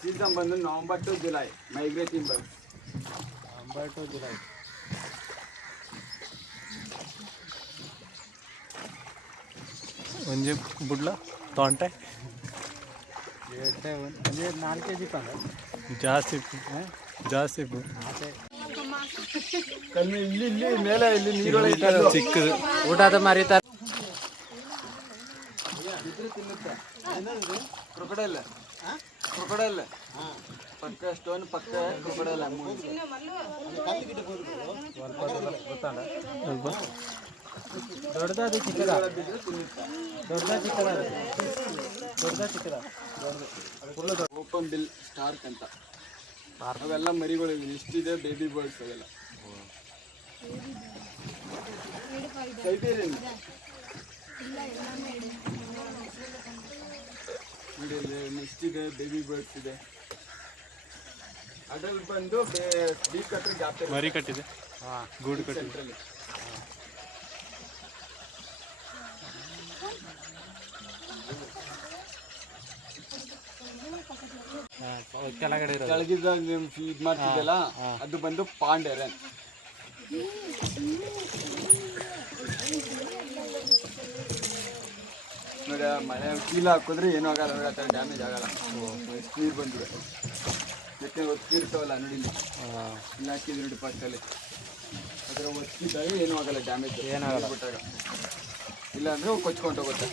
Season ಬಂದು November to July migrating bird November to July ಒಂಜಿ ಬುಡ್ಲ ತೊಂಟೆ? ಒಂದು ನಾಲ್ಕು ಕೆ ಜಿ ಜಾಸ್ತಿ. ಜಾಸ್ತಿ ಇಲ್ಲಿ ಇಲ್ಲಿ ಮೇಲೆ ಇಲ್ಲಿ ನೀರೊಳಗೆ. ಚಿಕ್ಕದು. ಊಟದ ಮರಿತಾರೆ ಕ್ರೊಕಡೈಲ್. ಕ್ರೊಕಡೈಲ್. ಪಕ್ಕ ಸ್ಟೋನ್ ಪಕ್ಕ ಕ್ರೊಕಡೈಲ್ ದೊಡ್ಡದಾದ ಚಿಕ್ಕದ. ದೊಡ್ಡದ ಚಿಕ್ಕದ. ದೊಡ್ಡದ ಚಿಕ್ಕದ. ಓಪನ್ ಬಿಲ್ ಸ್ಟಾರ್ಕ್ ಅಂತ. ಅವೆಲ್ಲ ಮರಿಗಳು ಇಷ್ಟಿದೆ ಬೇಬಿ ಬರ್ಡ್ಸ್ ಅವೆಲ್ಲ. ಸೈಟೇರಿಯನ್ ನೋಡಿ ಇಲ್ಲಿ ಇದೆ ಬೇಬಿ ಬರ್ಡ್ಸ್ ಇದೆ. ಅದ್ರಲ್ಲಿ ಬಂದು ಬಿ ಹತ್ರ ಗ್ಯಾಪ್ ಮರಿ ಕಟ್ಟಿದೆ. ಗೂಡು ಕಟ್ಟಿದೆ. ಕೆಳಗಡೆ ಇರೋದು. ಕೆಳಗಿದ್ದಾಗ ನೀವು ಫೀಡ್ ಮಾಡ್ತಿದ್ದಲ್ಲ ಅದು ಬಂದು ಪಾಂಡೆರನ್ ನೋಡಿ ಮಳೆ ಕೀಲ ಹಾಕಿದ್ರೆ ಏನೂ ಆಗಲ್ಲ ನೋಡಿ ಆ ಥರ ಡ್ಯಾಮೇಜ್ ಆಗಲ್ಲ. ಎಷ್ಟು ನೀರು ಬಂದಿದೆ ಯಾಕೆ ಒತ್ತಿರ್ತಾವಲ್ಲ ನೋಡಿ ಇಲ್ಲ ಹಾಕಿದ್ರು ನೋಡಿ ಪಕ್ಕದಲ್ಲಿ ಅದರ ಒತ್ತಿದ್ದಾಗ ಏನೂ ಆಗಲ್ಲ ಡ್ಯಾಮೇಜ್ ಏನಾಗಲ್ಲ. ಬಿಟ್ಟಾಗ ಇಲ್ಲ ಅಂದ್ರೆ ಕೊಚ್ಕೊಂಡು ಹೋಗುತ್ತೆ.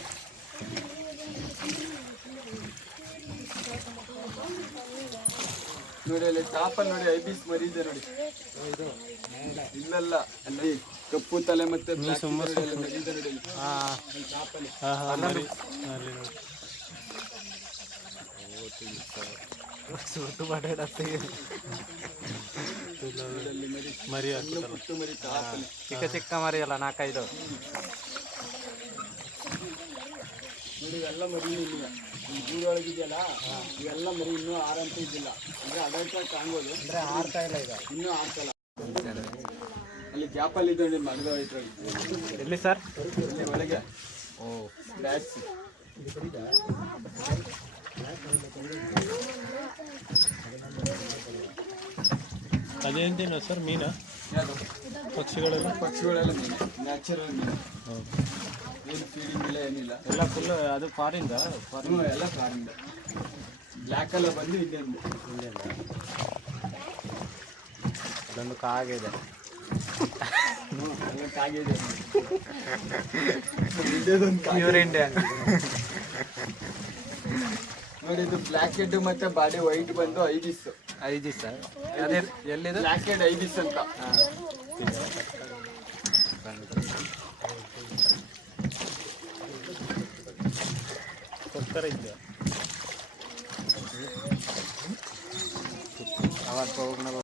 ನೋಡಿ ಅಲ್ಲಿ ಟಾಪಲ್ಲಿ ನೋಡಿ ಐಬಿಸ್ ಮರಿ ಇದೆ ನೋಡಿ. ಇಲ್ಲಲ್ಲ ಅಲ್ಲಿ ಕಪ್ಪು ತಲೆ ಮತ್ತೆ ಸುಟ್ಟು ಬಡತ್ತೆ ಮರಿ ಚಿಕ್ಕ ಚಿಕ್ಕ ಮರಿ ಅಲ್ಲ ನಾಲ್ಕೈದು. ಇವೆಲ್ಲ ಮರಿ ಇಲ್ಲಿವೆ ಈ ಗೂಡೊಳಗಿದೆಯಲ್ಲ ಇವೆಲ್ಲ ಮರಿ ಇನ್ನೂ ಆರಂತ ಇದ್ದಿಲ್ಲ. ಅಂದ್ರೆ ಅಡಲ್ಟ್ ಕಾಣ್ಬೋದು. ಅಂದರೆ ಆರ್ತಾ ಇಲ್ಲ ಈಗ. ಇನ್ನೂ ಆರ್ತಲ್ಲ ಅಲ್ಲಿ ಗ್ಯಾಪಲ್ಲಿ ಇದೆ ನಿಮ್ಮ ಮಗದ ಇದ್ರಲ್ಲಿ. ಎಲ್ಲಿ ಸರ್? ಇಲ್ಲಿ ಒಳಗೆ. ಓ. ಬ್ಯಾಟ್ಸ್ ಅದೇನು ತಿನ್ನ ಸರ್ ಮೀನಾ? ಪಕ್ಷಿಗಳೆಲ್ಲ? ಪಕ್ಷಿಗಳೆಲ್ಲ ಮೀನು. ನ್ಯಾಚುರಲ್ ಮೀನು. ಹೌದು. ಏನು ಫೀಡಿಂಗ್ ಇಲ್ಲ ಏನಿಲ್ಲ. ಎಲ್ಲ ಫುಲ್ ಅದು ಫಾರಿಂದ ಫಾರಿನ್ ಎಲ್ಲ ಫಾರಿಂದ ಬ್ಲ್ಯಾಕ್ ಎಲ್ಲ ಬಂದು ಇಲ್ಲೇ ఉంది. ಅದೊಂದು ಕಾಗಿದೆ. ಕಾಗಿದೆ. ಪ್ಯೂರ್ ಇಂಡಿಯಾ ನೋಡಿ ಇದು ಬ್ಲ್ಯಾಕ್ ಹೆಡ್ ಮತ್ತೆ ಬಾಡಿ ವೈಟ್ ಬಂದು ಐದಿಸ್ ಐದು ಸರ್ ಅದೇ ಎಲ್ಲಿದೆ? ಬ್ಲ್ಯಾಕ್ ಹೆಡ್ ಐದಿಸ್ ಅಂತ. કરી દો. આવા પગ